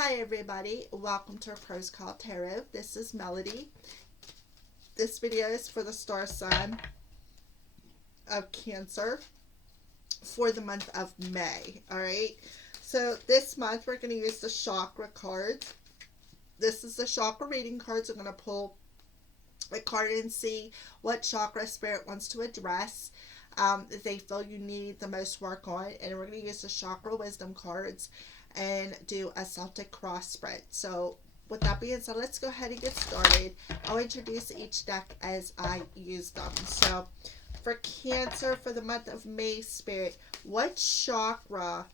Hi everybody, welcome to Pros Call Tarot. This is Melody. This video is for the star sign of Cancer for the month of May. Alright, so this month we're going to use the Chakra cards. This is the Chakra reading cards. I'm going to pull a card and see what chakra spirit wants to address. That they feel you need the most work on. And we're going to use the Chakra wisdom cards and do a Celtic cross spread. So with that being said, let's go ahead and get started. I'll introduce each deck as I use them. So for Cancer, for the month of May, Spirit, what chakra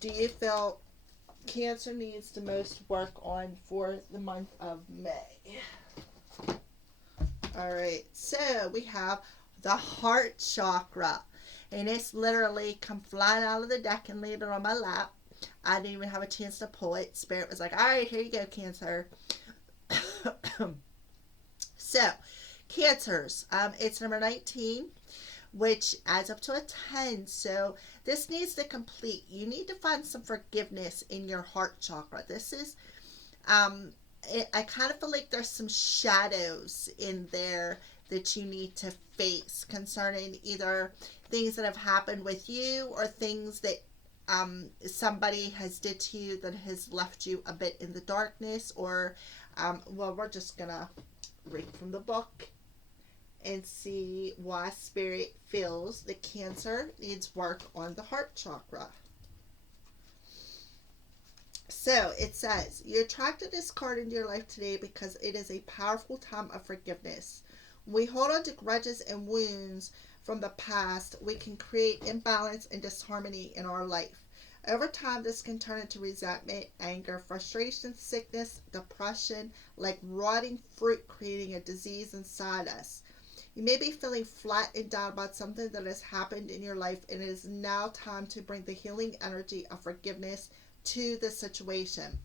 do you feel Cancer needs the most work on for the month of May? Alright, so we have the heart chakra. And it's literally come flying out of the deck and laid it on my lap. I didn't even have a chance to pull it. Spirit was like, alright, here you go, Cancer. So, Cancers, it's number 19, which adds up to a 10. So, this needs to complete. You need to find some forgiveness in your heart chakra. This is, I kind of feel like there's some shadows in there that you need to face concerning either things that have happened with you or things that somebody has did to you that has left you a bit in the darkness, or well, we're just gonna read from the book and see why Spirit feels that Cancer needs work on the heart chakra. So it says, you attracted this card into your life today because it is a powerful time of forgiveness. When we hold on to grudges and wounds from the past, we can create imbalance and disharmony in our life. Over time, this can turn into resentment, anger, frustration, sickness, depression, like rotting fruit creating a disease inside us. You may be feeling flat and down about something that has happened in your life, and it is now time to bring the healing energy of forgiveness to the situation.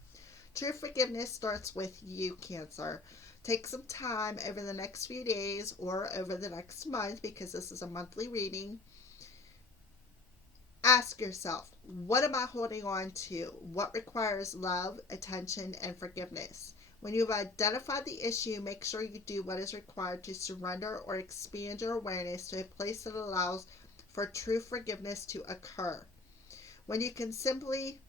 True forgiveness starts with you, Cancer. Take some time over the next few days or over the next month, because this is a monthly reading. Ask yourself, what am I holding on to? What requires love, attention, and forgiveness? When you've identified the issue, make sure you do what is required to surrender or expand your awareness to a place that allows for true forgiveness to occur. When you can truly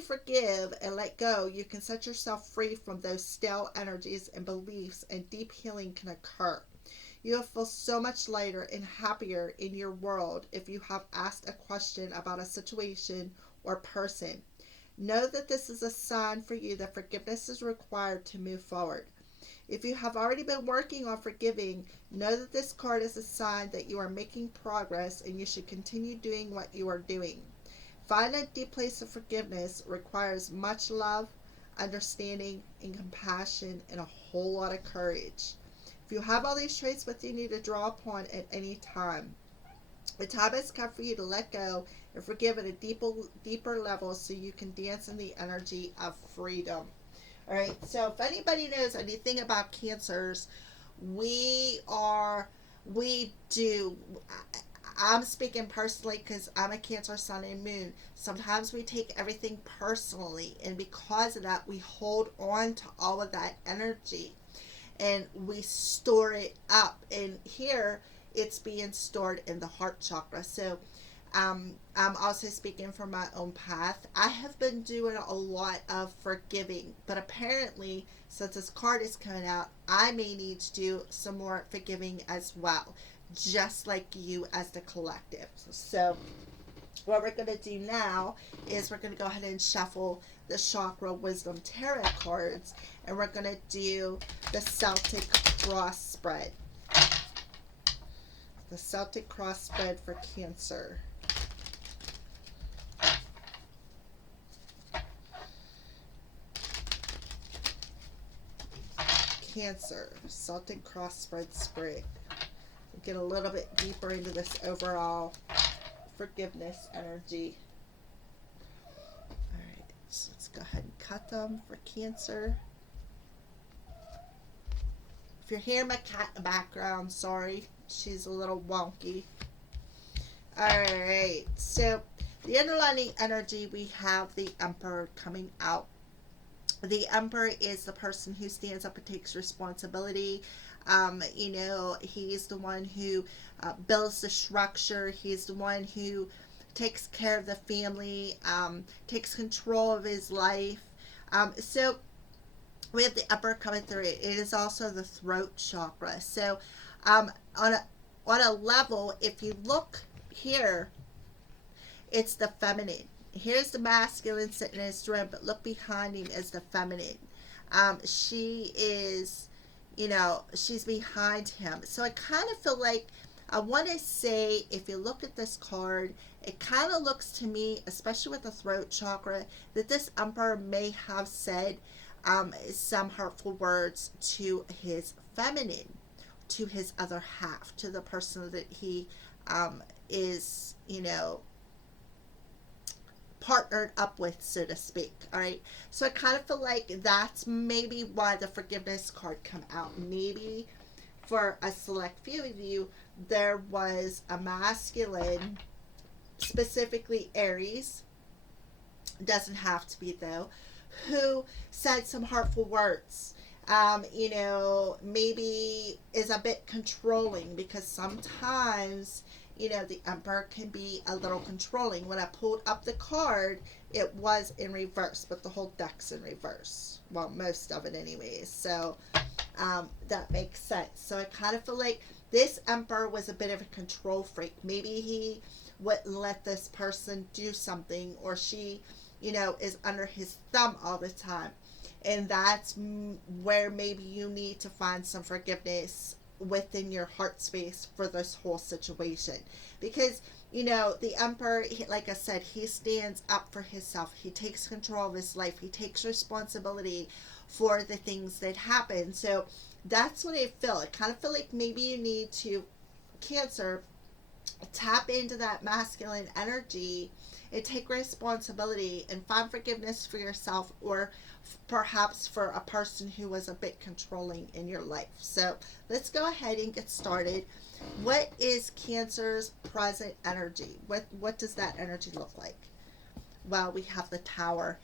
forgive and let go, you can set yourself free from those stale energies and beliefs, and deep healing can occur. You will feel so much lighter and happier in your world if you have asked a question about a situation or person. Know that this is a sign for you that forgiveness is required to move forward. If you have already been working on forgiving, know that this card is a sign that you are making progress and you should continue doing what you are doing. Finding a deep place of forgiveness requires much love, understanding, and compassion, and a whole lot of courage. If you have all these traits within you to draw upon at any time, the time has come for you to let go and forgive at a deeper level so you can dance in the energy of freedom. Alright, so if anybody knows anything about Cancers, I'm speaking personally because I'm a Cancer sun and moon. Sometimes we take everything personally, and because of that, we hold on to all of that energy and we store it up. And here it's being stored in the heart chakra. So I'm also speaking from my own path. I have been doing a lot of forgiving, but apparently, since this card is coming out, I may need to do some more forgiving as well, just like you as the collective. So what we're going to do now is we're going to go ahead and shuffle the Chakra Wisdom Tarot cards, and we're going to do the Celtic cross spread. The Celtic cross spread for Cancer. Cancer, Celtic cross spread. Get a little bit deeper into this overall forgiveness energy. Alright, so let's go ahead and cut them for Cancer. If you're hearing my cat in the background, sorry, she's a little wonky. Alright, so The underlining energy, we have the Emperor coming out. The Emperor is the person who stands up and takes responsibility. He's the one who builds the structure. He's the one who takes care of the family, takes control of his life. So we have the Emperor coming through. It is also the throat chakra. So um, on a on a level, if you look here, it's the feminine. Here's the masculine sitting in his throne, but look behind him is the feminine. She is, she's behind him. So I kind of feel like I want to say, if you look at this card, it kind of looks to me, especially with the throat chakra, that this Emperor may have said some hurtful words to his feminine, to his other half, to the person that he is, partnered up with, so to speak. All right. So I kind of feel like that's maybe why the forgiveness card come out. Maybe for a select few of you, there was a masculine, specifically Aries, doesn't have to be though, who said some hurtful words. Maybe is a bit controlling, because sometimes the Emperor can be a little controlling. When I pulled up the card, it was in reverse, but the whole deck's in reverse. Well, most of it anyways. So that makes sense. So I kind of feel like this Emperor was a bit of a control freak. Maybe he wouldn't let this person do something, or she, is under his thumb all the time. And that's where maybe you need to find some forgiveness within your heart space for this whole situation, because the Emperor, like I said, he stands up for himself. He takes control of his life. He takes responsibility for the things that happen. So that's what I feel. I kind of feel like maybe you need to, Cancer, tap into that masculine energy and take responsibility and find forgiveness for yourself, or perhaps for a person who was a bit controlling in your life. So let's go ahead and get started. What is Cancer's present energy? What does that energy look like? Well, we have the Tower.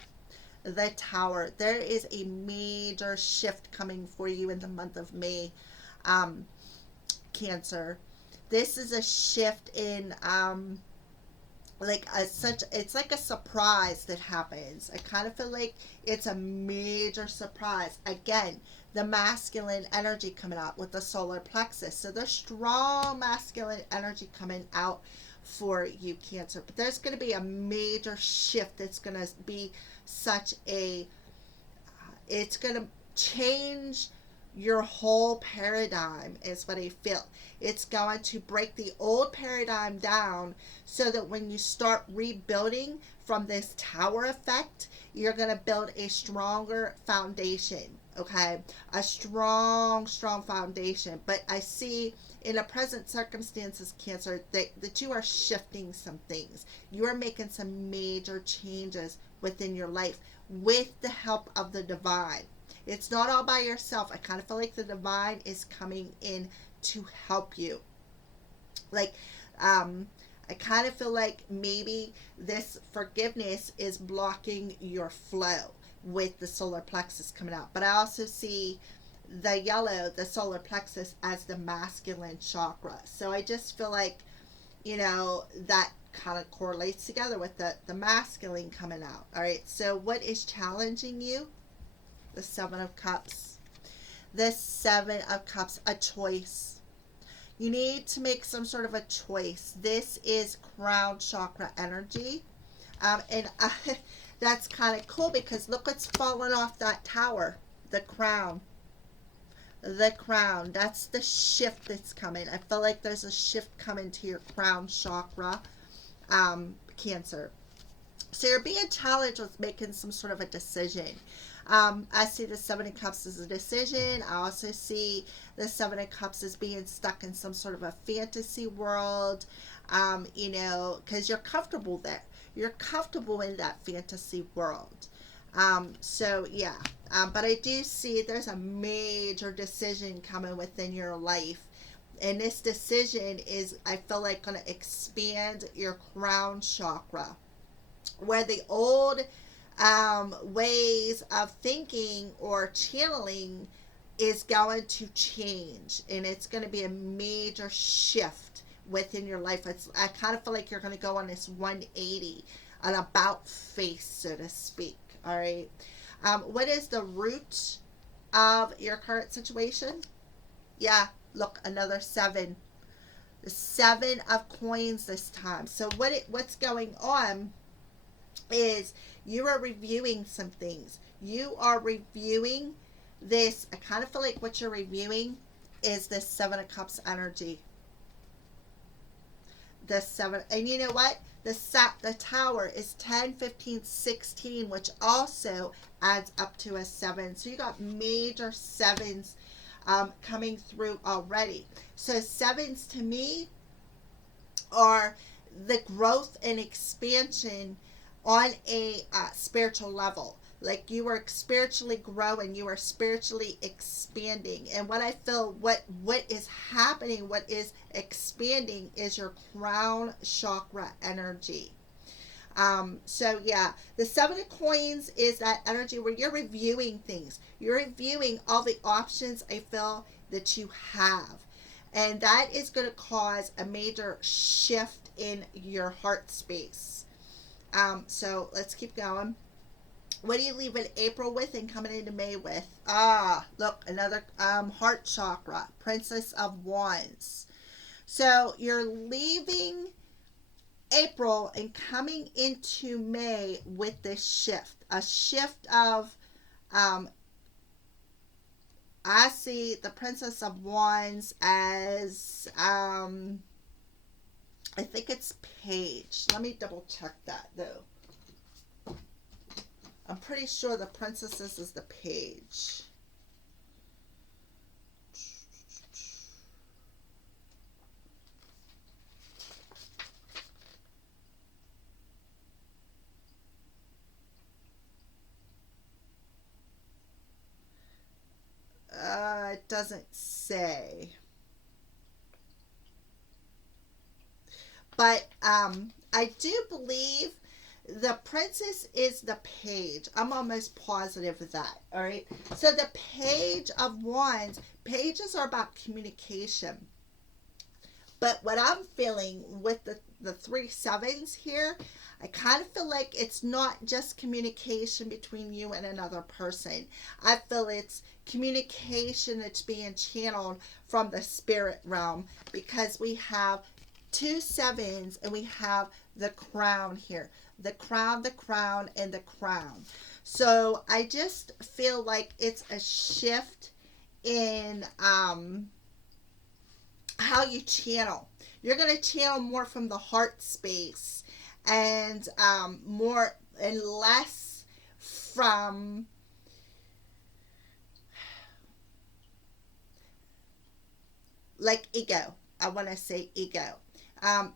The Tower. There is a major shift coming for you in the month of May, Cancer. This is a shift in it's like a surprise that happens. I kind of feel like it's a major surprise. Again, the masculine energy coming out with the solar plexus. So there's strong masculine energy coming out for you, Cancer. But there's going to be a major shift that's going to be it's going to change your whole paradigm, is what I feel. It's going to break the old paradigm down, so that when you start rebuilding from this tower effect, you're going to build a stronger foundation. Okay, a strong foundation. But I see in the present circumstances, Cancer, that you are shifting some things. You are making some major changes within your life with the help of the divine. It's not all by yourself. I kind of feel like the divine is coming in to help you. I kind of feel like maybe this forgiveness is blocking your flow with the solar plexus coming out. But I also see the yellow, the solar plexus, as the masculine chakra. So I just feel like, that kind of correlates together with the masculine coming out. All right. So what is challenging you? The Seven of Cups. The Seven of Cups, a choice. You need to make some sort of a choice. This is crown chakra energy. And that's kind of cool, because look what's fallen off that tower. The crown. The crown. That's the shift that's coming. I feel like there's a shift coming to your crown chakra, Cancer. So you're being challenged with making some sort of a decision. I see the Seven of Cups as a decision. I also see the Seven of Cups as being stuck in some sort of a fantasy world, because you're comfortable there. You're comfortable in that fantasy world. But I do see there's a major decision coming within your life. And this decision is, I feel like, going to expand your crown chakra. where the old ways of thinking or channeling is going to change, and it's going to be a major shift within your life. I kind of feel like you're going to go on this 180, an about face, so to speak. All right. What is the root of your current situation? Yeah, look, another 7. The 7 of coins this time. So what's going on is you are reviewing some things. You are reviewing this. I kind of feel like what you're reviewing is this 7 of Cups energy. The 7, and you know what? The tower is 10, 15, 16, which also adds up to a 7. So you got major 7s coming through already. So 7s to me are the growth and expansion on a spiritual level. Like you are spiritually growing, you are spiritually expanding. And what I feel, what is happening, what is expanding is your crown chakra energy. So yeah, the 7 of coins is that energy where you're reviewing things. You're reviewing all the options I feel that you have. And that is going to cause a major shift in your heart space. So let's keep going. What do you leave in April with and coming into May with? Look, another heart chakra, Princess of Wands. So you're leaving April and coming into May with this shift. A shift of, I see the Princess of Wands as, I think it's Page. Let me double check that though. I'm pretty sure the Princesses is the Page. It doesn't say. But I do believe the Princess is the Page. I'm almost positive of that. All right. So the Page of Wands, pages are about communication. But what I'm feeling with the 3 7s here, I kind of feel like it's not just communication between you and another person. I feel it's communication that's being channeled from the spirit realm, because we have 2 7s and we have the crown here. The crown, and the crown. So I just feel like it's a shift in how you channel. You're going to channel more from the heart space, and more and less from like ego. I want to say ego. I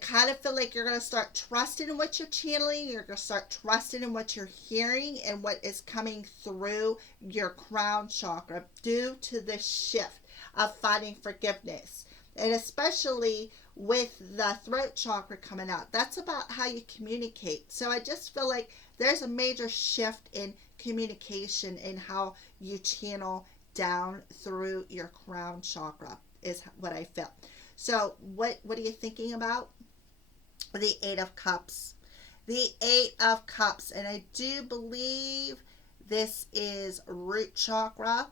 kind of feel like you're going to start trusting in what you're channeling. You're going to start trusting in what you're hearing and what is coming through your crown chakra due to the shift of finding forgiveness. And especially with the throat chakra coming out, that's about how you communicate. So I just feel like there's a major shift in communication in how you channel down through your crown chakra is what I feel. So what are you thinking about? The 8 of Cups. The 8 of Cups. And I do believe this is root chakra.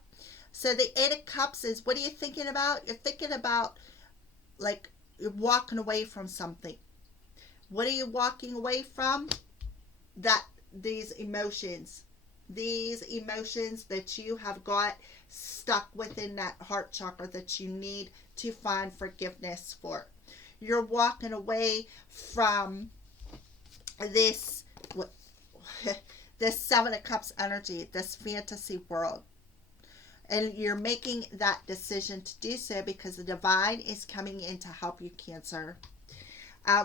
So the 8 of Cups is, what are you thinking about? You're thinking about like you're walking away from something. What are you walking away from? These emotions that you have got stuck within that heart chakra that you need to find forgiveness for. You're walking away from this this 7 of Cups energy, this fantasy world. And you're making that decision to do so because the divine is coming in to help you, Cancer.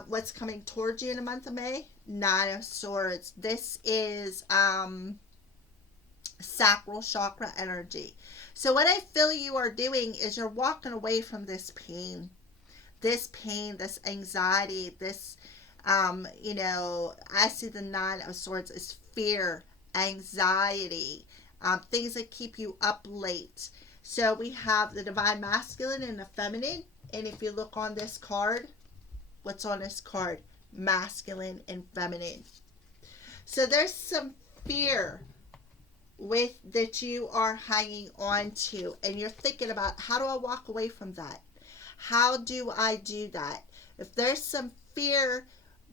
What's coming towards you in the month of May? 9 of Swords. This is sacral chakra energy. So what I feel you are doing is you're walking away from this pain, this anxiety, I see the Nine of Swords as fear, anxiety, things that keep you up late. So we have the divine masculine and the feminine. And if you look on this card, what's on this card? Masculine and feminine. So there's some fear with that you are hanging on to, and you're thinking about, how do I walk away from that? How do I do that? If there's some fear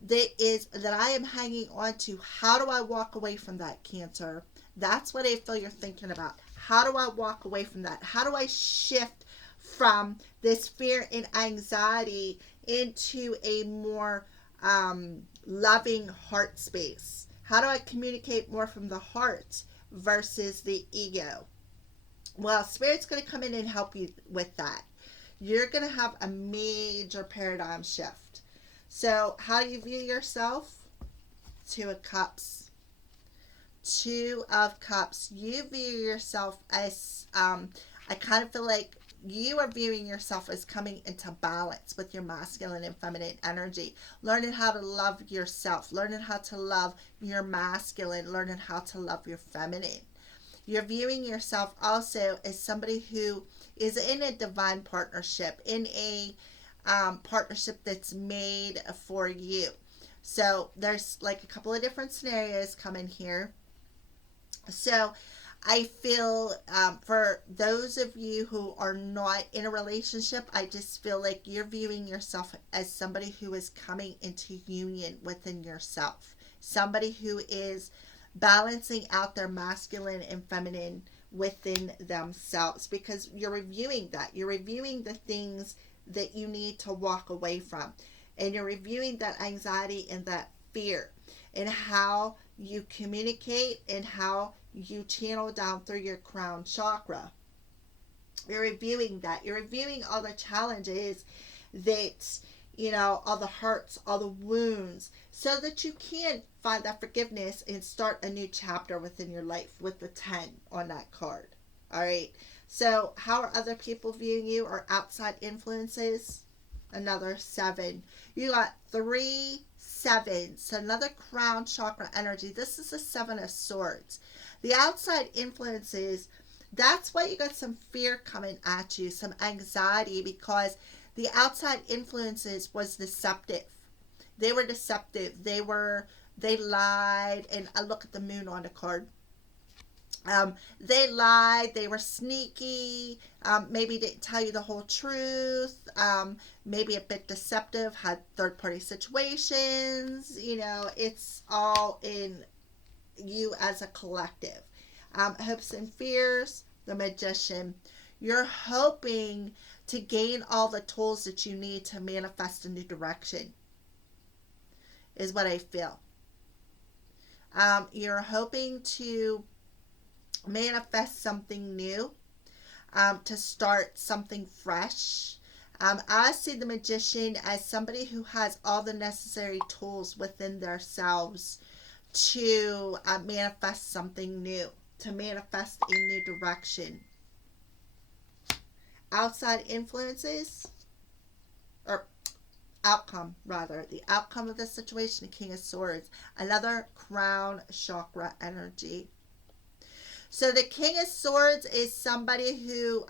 that I am hanging on to, how do I walk away from that, Cancer? That's what I feel you're thinking about. How do I walk away from that? How do I shift from this fear and anxiety into a more loving heart space? How do I communicate more from the heart versus the ego? Well, Spirit's going to come in and help you with that. You're going to have a major paradigm shift. So, how do you view yourself? Two of Cups. Two of Cups. You view yourself as, I kind of feel like you are viewing yourself as coming into balance with your masculine and feminine energy. Learning how to love yourself. Learning how to love your masculine. Learning how to love your feminine. You're viewing yourself also as somebody who is in a divine partnership, in a partnership that's made for you. So there's like a couple of different scenarios coming here. So I feel for those of you who are not in a relationship, I just feel like you're viewing yourself as somebody who is coming into union within yourself. Somebody who is balancing out their masculine and feminine within themselves, because you're reviewing that. You're reviewing the things that you need to walk away from. And you're reviewing that anxiety and that fear and how you communicate and how you channel down through your crown chakra. You're reviewing that. You're reviewing all the challenges that, all the hurts, all the wounds, so that you can find that forgiveness and start a new chapter within your life with the 10 on that card. All right. So how are other people viewing you, or outside influences? Another 7. You got 3 7s. So another crown chakra energy. This is the 7 of Swords. The outside influences, that's why you got some fear coming at you, some anxiety, because the outside influences was deceptive. They were deceptive. They lied. And I look at the moon on the card. They lied. They were sneaky. Maybe didn't tell you the whole truth. Maybe a bit deceptive. Had third-party situations. It's all in you as a collective. Hopes and fears. The Magician. You're hoping to gain all the tools that you need to manifest a new direction, is what I feel. You're hoping to manifest something new, to start something fresh. I see the Magician as somebody who has all the necessary tools within themselves to manifest something new, to manifest a new direction. Outside influences, or outcome rather, the outcome of the situation, the King of Swords, another crown chakra energy. So the King of Swords is somebody who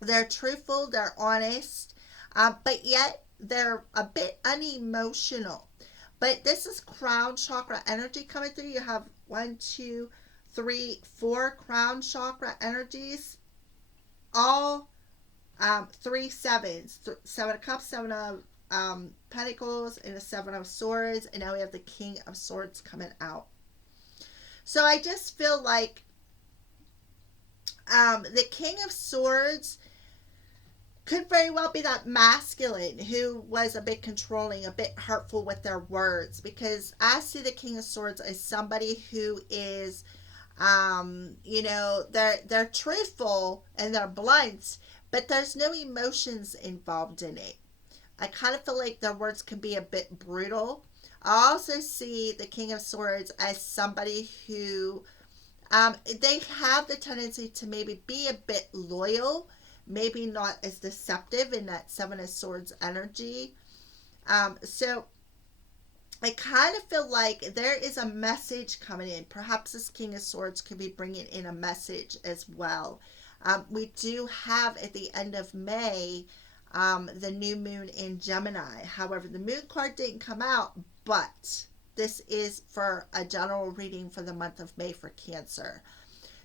they're truthful, they're honest, but yet they're a bit unemotional. But this is crown chakra energy coming through. You have 1, 2, 3, 4 crown chakra energies, all 3 7s, 7 of Cups, 7 of Pentacles, and a 7 of Swords, and now we have the King of Swords coming out. So I just feel like the King of Swords could very well be that masculine who was a bit controlling, a bit hurtful with their words, because I see the King of Swords as somebody who is they're truthful and they're blunt, but there's no emotions involved in it. I kind of feel like their words can be a bit brutal. I also see the King of Swords as somebody who they have the tendency to maybe be a bit loyal, maybe not as deceptive in that 7 of Swords energy. So I kind of feel like there is a message coming in. Perhaps this King of Swords could be bringing in a message as well. We do have at the end of May the new moon in Gemini. However, the moon card didn't come out, but this is for a general reading for the month of May for Cancer.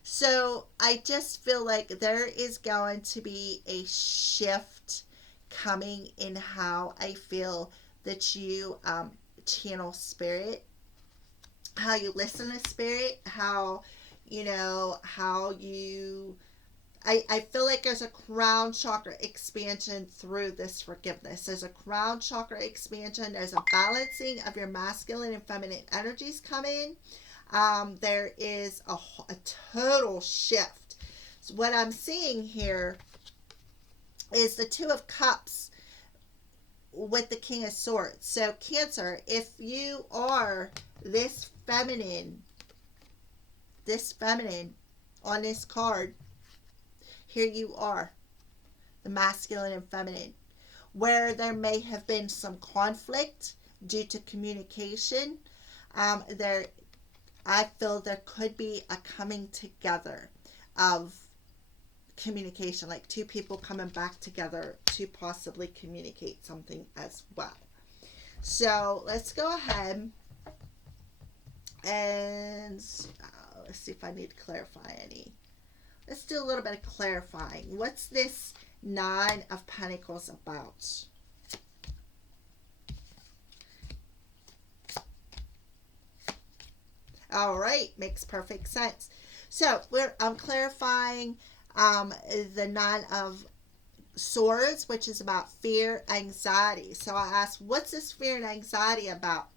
So I just feel like there is going to be a shift coming in how I feel that you channel spirit, how you listen to spirit, how how you I feel like there's a crown chakra expansion through this forgiveness. There's a crown chakra expansion. There's a balancing of your masculine and feminine energies coming. There is a total shift. So what I'm seeing here is the Two of Cups with the King of Swords. So Cancer, if you are this feminine on this card, here you are, the masculine and feminine, where there may have been some conflict due to communication. I feel there could be a coming together of communication, like two people coming back together to possibly communicate something as well. So let's go ahead and let's see if I need to clarify any. Let's do a little bit of clarifying. What's this Nine of Pentacles about? All right, makes perfect sense. So I'm clarifying the Nine of Swords, which is about fear, anxiety. So I asked, what's this fear and anxiety about?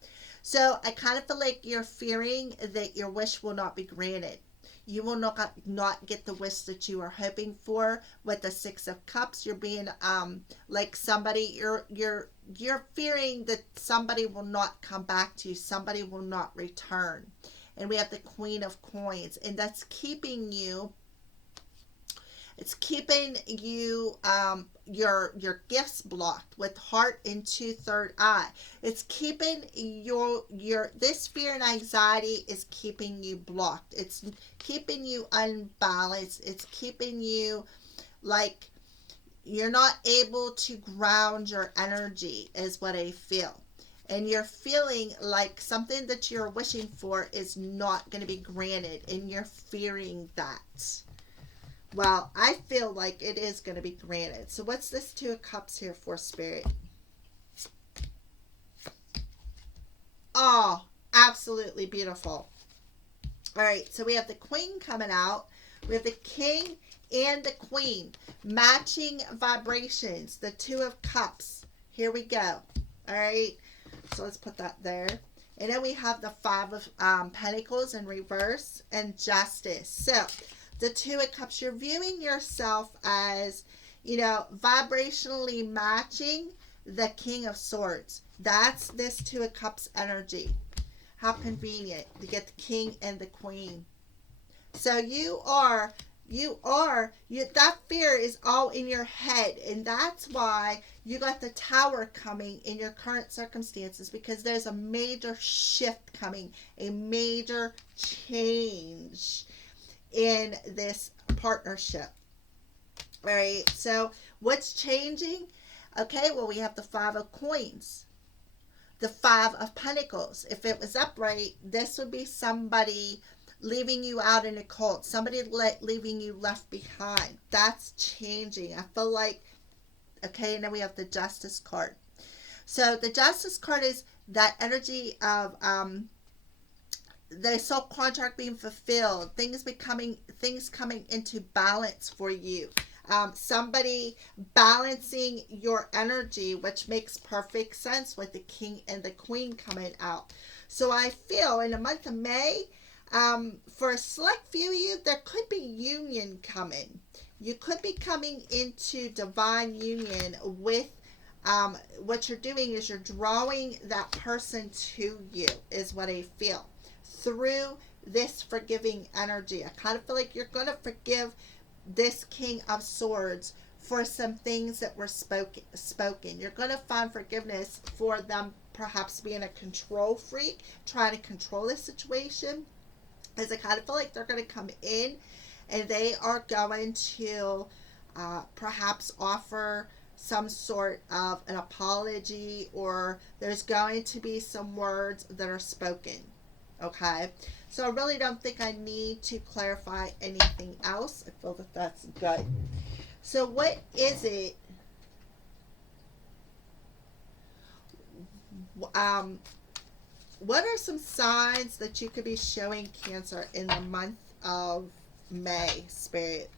So I kind of feel like you're fearing that your wish will not be granted. You will not get the wish that you are hoping for. With the Six of Cups, you're being like somebody, you're fearing that somebody will not come back to you, somebody will not return. And we have the Queen of Coins, and that's keeping you, it's keeping you your gifts blocked with Heart into Third Eye. It's keeping your this fear and anxiety is keeping you blocked. It's keeping you unbalanced. It's keeping you like you're not able to ground your energy, is what I feel. And you're feeling like something that you're wishing for is not going to be granted, and you're fearing that. Well, I feel like it is going to be granted. So what's this Two of Cups here for, Spirit? Oh, absolutely beautiful. All right, so we have the Queen coming out. We have the King and the Queen. Matching vibrations. The Two of Cups. Here we go. All right, so let's put that there. And then we have the Five of Pentacles in reverse and Justice. So the Two of Cups, you're viewing yourself as, vibrationally matching the King of Swords. That's this Two of Cups energy. How convenient to get the King and the Queen. So that fear is all in your head, and that's why you got the Tower coming in your current circumstances, because there's a major shift coming, a major change in this partnership. All right, so what's changing? Okay, well, we have the Five of Coins, the Five of Pentacles. If it was upright, this would be somebody leaving you out in a cult, somebody leaving you left behind. That's changing. I feel like, okay, and then we have the Justice card. So the Justice card is that energy of the soul contract being fulfilled, things coming into balance for you. Somebody balancing your energy, which makes perfect sense with the King and the Queen coming out. So I feel in the month of May, for a select few of you, there could be union coming. You could be coming into divine union with what you're doing is you're drawing that person to you, is what I feel, through this forgiving energy. I kind of feel like you're going to forgive this King of Swords for some things that were spoken. You're going to find forgiveness for them perhaps being a control freak, trying to control the situation. As I kind of feel like they're going to come in and they are going to perhaps offer some sort of an apology, or there's going to be some words that are spoken. Okay, so I really don't think I need to clarify anything else. I feel that that's good. So what is it? What are some signs that you could be showing Cancer in the month of May, Spirit?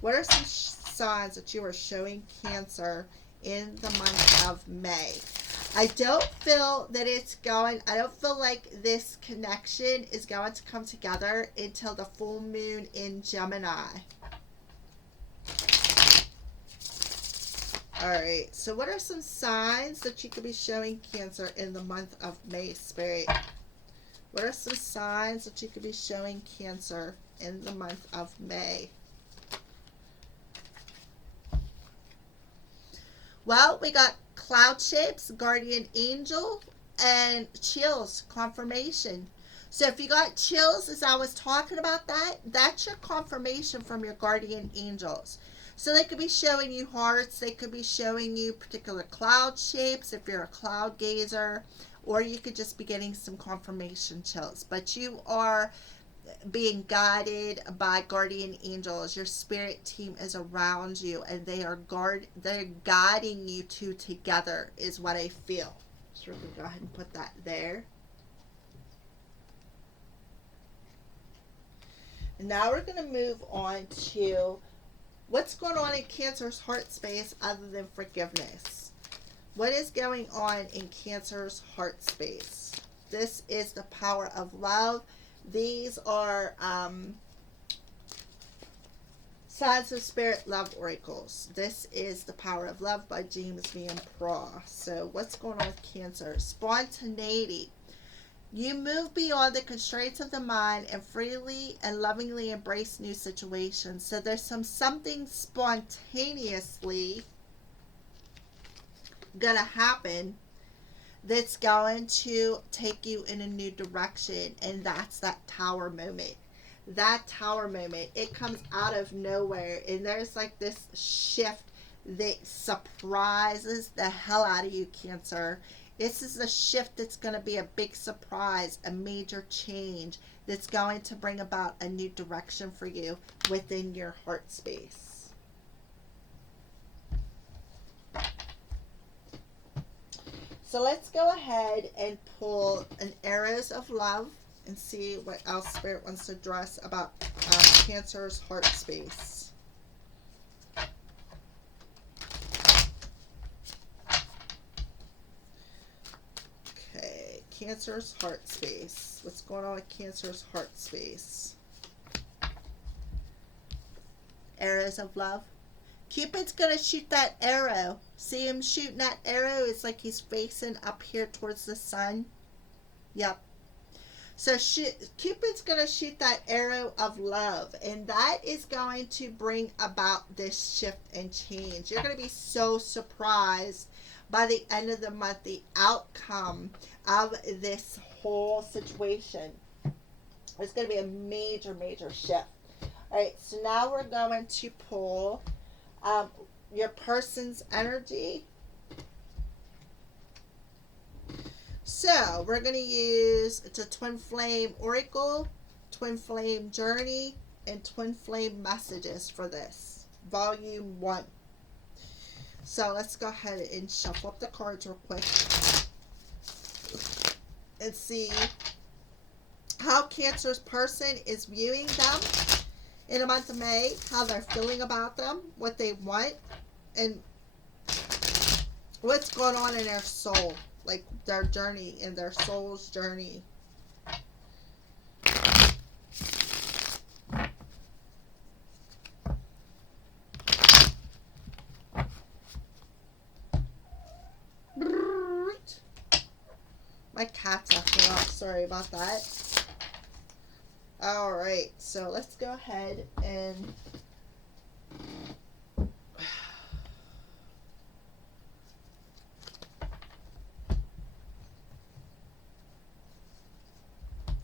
What are some signs that you are showing Cancer in the month of May? I don't feel that I don't feel like this connection is going to come together until the full moon in Gemini. Alright, so what are some signs that you could be showing Cancer in the month of May, Spirit? What are some signs that you could be showing Cancer in the month of May? Well, we got cloud shapes, guardian angel, and chills, confirmation. So if you got chills as I was talking about that, that's your confirmation from your guardian angels. So they could be showing you hearts, they could be showing you particular cloud shapes if you're a cloud gazer, or you could just be getting some confirmation chills. But you are being guided by guardian angels. Your spirit team is around you and they're guiding you two together is what I feel. So we're going to go ahead and put that there. And now we're going to move on to what's going on in Cancer's heart space other than forgiveness. What is going on in Cancer's heart space? This is the power of love. These are Signs of Spirit Love Oracles. This is The Power of Love by James Van Praagh. So what's going on with Cancer? Spontaneity. You move beyond the constraints of the mind and freely and lovingly embrace new situations. So there's something spontaneously gonna happen that's going to take you in a new direction, and that's that tower moment. That tower moment, it comes out of nowhere, and there's like this shift that surprises the hell out of you, Cancer. This is a shift that's going to be a big surprise, a major change that's going to bring about a new direction for you within your heart space. So let's go ahead and pull an Arrows of Love and see what else Spirit wants to address about Cancer's heart space. Cancer's heart space. What's going on with Cancer's heart space? Arrows of love. Cupid's going to shoot that arrow. See him shooting that arrow? It's like he's facing up here towards the sun. Yep. So Cupid's going to shoot that arrow of love. And that is going to bring about this shift and change. You're going to be so surprised by the end of the month, the outcome of this whole situation. It's going to be a major, major shift. All right, so now we're going to pull your person's energy. So we're going to use, it's a Twin Flame Oracle, Twin Flame Journey, and Twin Flame Messages for this. Volume 1. So let's go ahead and shuffle up the cards real quick and see how Cancer's person is viewing them in the month of May, how they're feeling about them, what they want, and what's going on in their soul, like their journey, in their soul's journey. My cat's acting up. Sorry about that. Alright, so let's go ahead and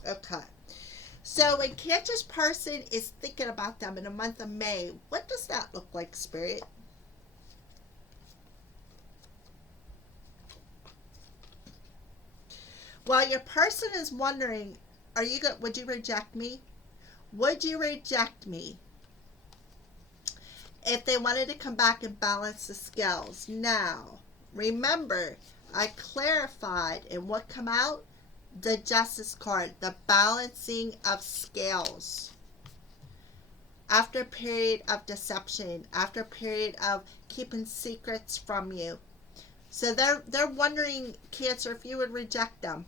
Okay. So when Cancer's person is thinking about them in the month of May, what does that look like, Spirit? While your person is wondering, would you reject me? Would you reject me if they wanted to come back and balance the scales? Now, remember, I clarified, and what come out? The Justice card, the balancing of scales. After a period of deception, after a period of keeping secrets from you. So they're wondering, Cancer, if you would reject them.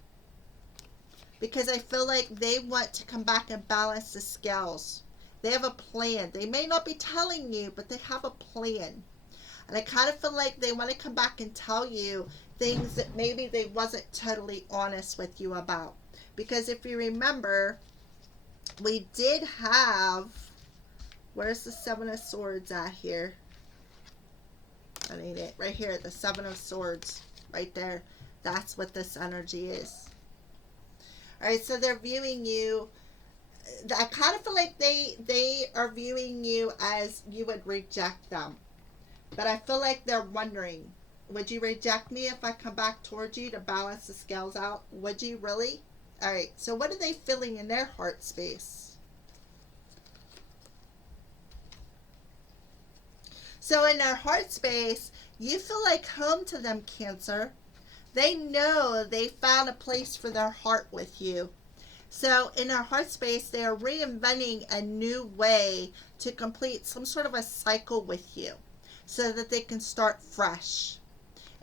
Because I feel like they want to come back and balance the scales. They have a plan. They may not be telling you, but they have a plan. And I kind of feel like they want to come back and tell you things that maybe they wasn't totally honest with you about. Because if you remember, we did have, where's the Seven of Swords at here? I need it right here, the Seven of Swords, right there. That's what this energy is. All right, so they're viewing you. I kind of feel like they are viewing you as you would reject them. But I feel like they're wondering, would you reject me if I come back towards you to balance the scales out? Would you really? All right, so what are they feeling in their heart space? So in their heart space, you feel like home to them, Cancer. They know they found a place for their heart with you. So in their heart space, they are reinventing a new way to complete some sort of a cycle with you so that they can start fresh.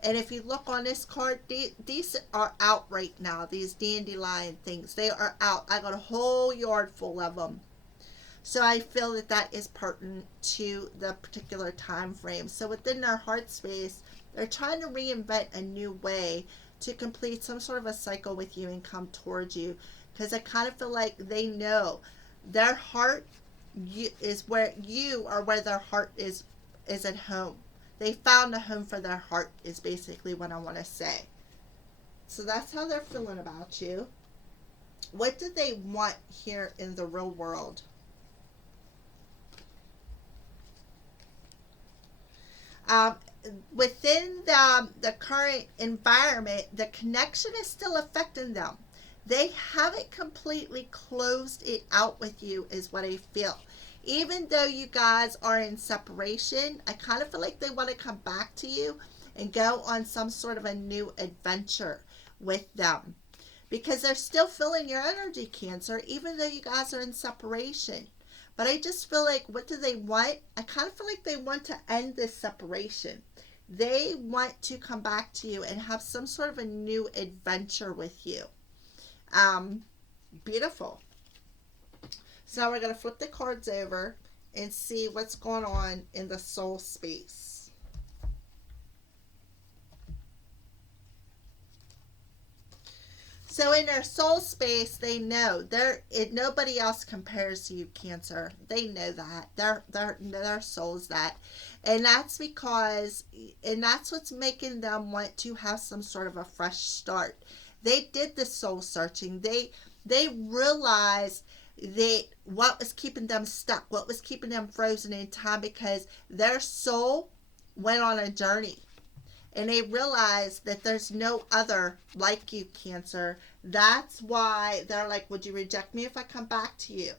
And if you look on this card, these are out right now. These dandelion things, they are out. I got a whole yard full of them. So I feel that that is pertinent to the particular time frame. So within their heart space, they're trying to reinvent a new way to complete some sort of a cycle with you and come towards you. Because I kind of feel like they know their heart is where you are, where their heart is at home. They found a home for their heart is basically what I want to say. So that's how they're feeling about you. What do they want here in the real world? Within the current environment, the connection is still affecting them. They haven't completely closed it out with you, is what I feel. Even though you guys are in separation, I kind of feel like they want to come back to you and go on some sort of a new adventure with them. Because they're still feeling your energy, Cancer, even though you guys are in separation. But I just feel like, what do they want? I kind of feel like they want to end this separation. They want to come back to you and have some sort of a new adventure with you. Beautiful. So now we're going to flip the cards over and see what's going on in the soul space. So in their soul space, they know nobody else compares to you, Cancer. They know that. Their soul's that. And that's because, and that's what's making them want to have some sort of a fresh start. They did the soul searching. They realized that what was keeping them stuck, what was keeping them frozen in time, because their soul went on a journey. And they realized that there's no other like you, Cancer. That's why they're like, would you reject me if I come back to you?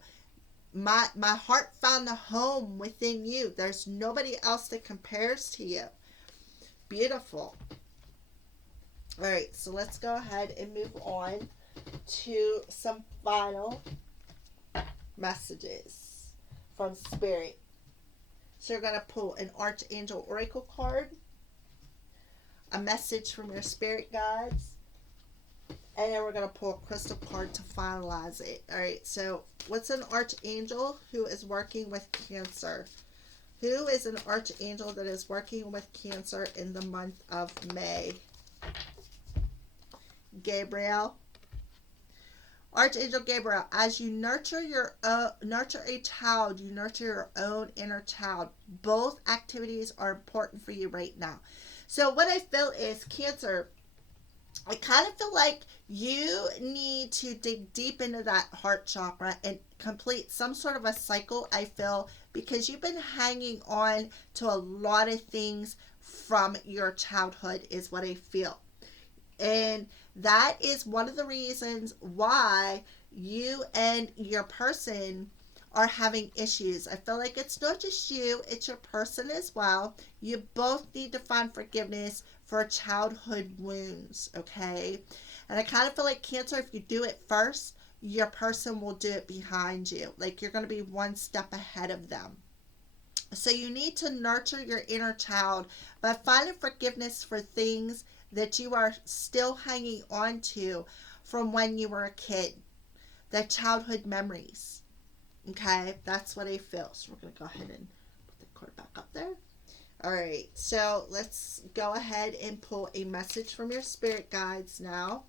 My heart found a home within you. There's nobody else that compares to you. Beautiful. All right, so let's go ahead and move on to some final messages from Spirit. So you're going to pull an Archangel Oracle card, a message from your spirit guides, and then we're going to pull a crystal card to finalize it. All right, so what's an archangel who is working with Cancer? Who is an archangel that is working with Cancer in the month of May? Gabriel. Archangel Gabriel, as you nurture a child, you nurture your own inner child. Both activities are important for you right now. So what I feel is, Cancer, I kind of feel like you need to dig deep into that heart chakra and complete some sort of a cycle, I feel, because you've been hanging on to a lot of things from your childhood, is what I feel. And that is one of the reasons why you and your person are having issues. I feel like it's not just you, it's your person as well. You both need to find forgiveness for childhood wounds, okay? And I kind of feel like Cancer, if you do it first, your person will do it behind you. Like you're going to be one step ahead of them. So you need to nurture your inner child by finding forgiveness for things that you are still hanging on to from when you were a kid, the childhood memories. Okay, that's what I feel. So we're going to go ahead and put the card back up there. All right, so let's go ahead and pull a message from your spirit guides now.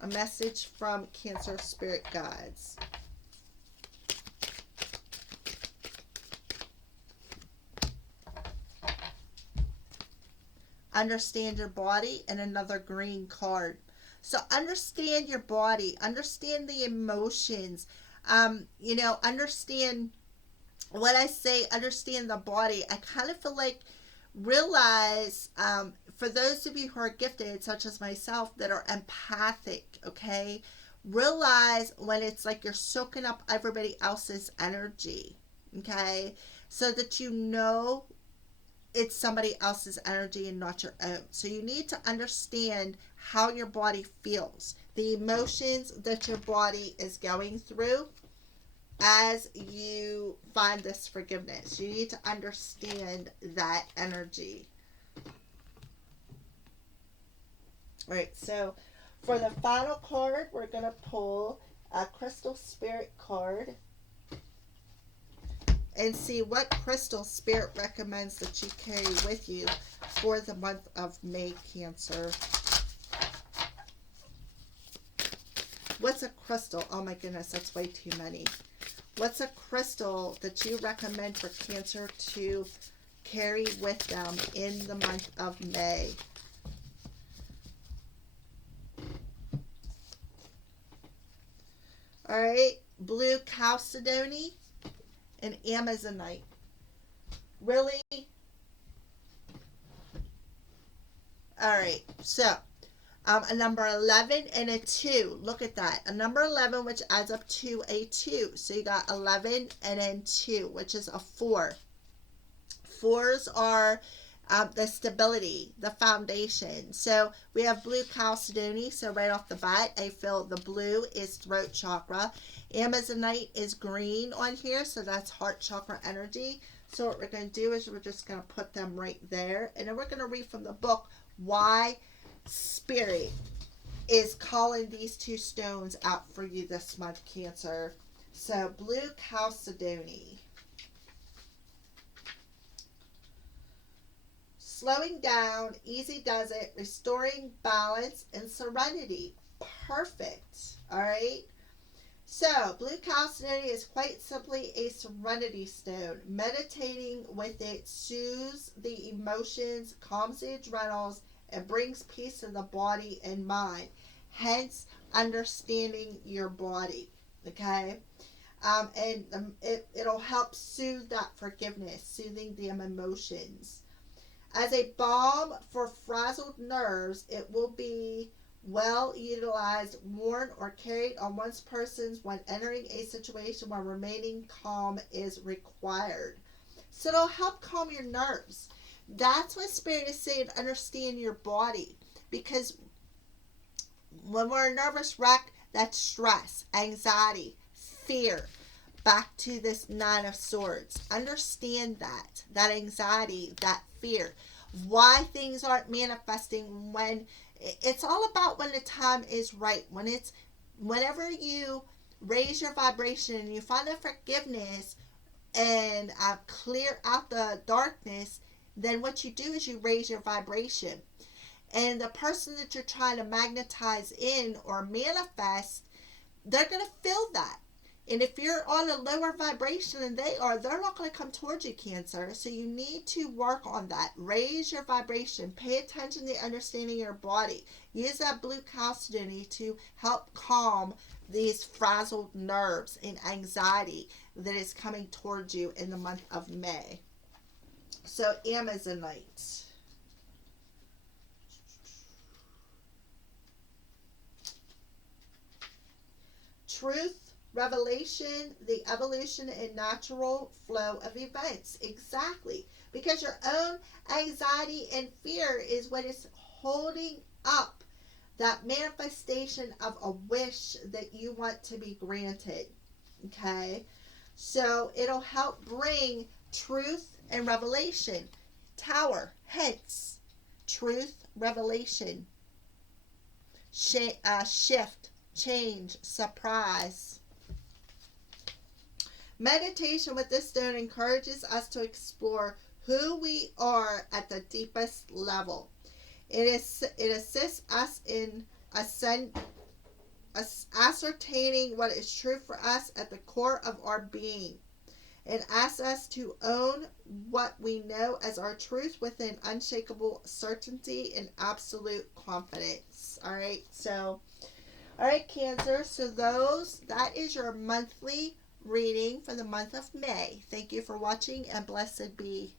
A message from Cancer spirit guides. Understand your body, and another green card. So understand your body, understand the emotions, understand what I say, understand the body. I kind of feel like realize, for those of you who are gifted, such as myself, that are empathic, okay, realize when it's like you're soaking up everybody else's energy, okay, so that you know it's somebody else's energy and not your own. So you need to understand how your body feels, the emotions that your body is going through as you find this forgiveness. You need to understand that energy. All right, so for the final card, we're going to pull a crystal spirit card and see what crystal spirit recommends that you carry with you for the month of May, Cancer. What's a crystal? Oh my goodness, that's way too many. What's a crystal that you recommend for Cancer to carry with them in the month of May? All right, blue chalcedony and amazonite. Really? All right, so a number 11 and a 2. Look at that. A number 11, which adds up to a 2. So you got 11 and then 2, which is a 4. Fours are the stability, the foundation. So we have blue chalcedony. So right off the bat, I feel the blue is throat chakra. Amazonite is green on here. So that's heart chakra energy. So what we're going to do is we're just going to put them right there. And then we're going to read from the book why Spirit is calling these two stones out for you this month, Cancer. So blue chalcedony. Slowing down, easy does it, restoring balance and serenity. Perfect. All right. So, blue chalcedony is quite simply a serenity stone. Meditating with it soothes the emotions, calms the adrenals, and brings peace to the body and mind. Hence, understanding your body. Okay? It'll help soothe that forgiveness, soothing the emotions. As a balm for frazzled nerves, it will be well utilized, worn, or carried on one's persons when entering a situation where remaining calm is required. So it'll help calm your nerves. That's what Spirit is saying. Understand your body. Because when we're a nervous wreck, that's stress, anxiety, fear. Back to this Nine of Swords. Understand that anxiety, that fear, why things aren't manifesting when it's all about when the time is right. Whenever you raise your vibration and you find the forgiveness and clear out the darkness, then what you do is you raise your vibration. And the person that you're trying to magnetize in or manifest, they're going to feel that. And if you're on a lower vibration than they are, they're not going to come towards you, Cancer. So you need to work on that. Raise your vibration. Pay attention to understanding your body. Use that blue chalcedony to help calm these frazzled nerves and anxiety that is coming towards you in the month of May. So Amazonite. Truth, revelation, the evolution and natural flow of events. Exactly. Because your own anxiety and fear is what is holding up that manifestation of a wish that you want to be granted. Okay? So it'll help bring truth and revelation. Tower, heads, truth, revelation, shift, change, surprise. Meditation with this stone encourages us to explore who we are at the deepest level. It assists us in ascertaining what is true for us at the core of our being, and asks us to own what we know as our truth with an unshakable certainty and absolute confidence. All right, Cancer. So that is your monthly reading for the month of May. Thank you for watching, and blessed be.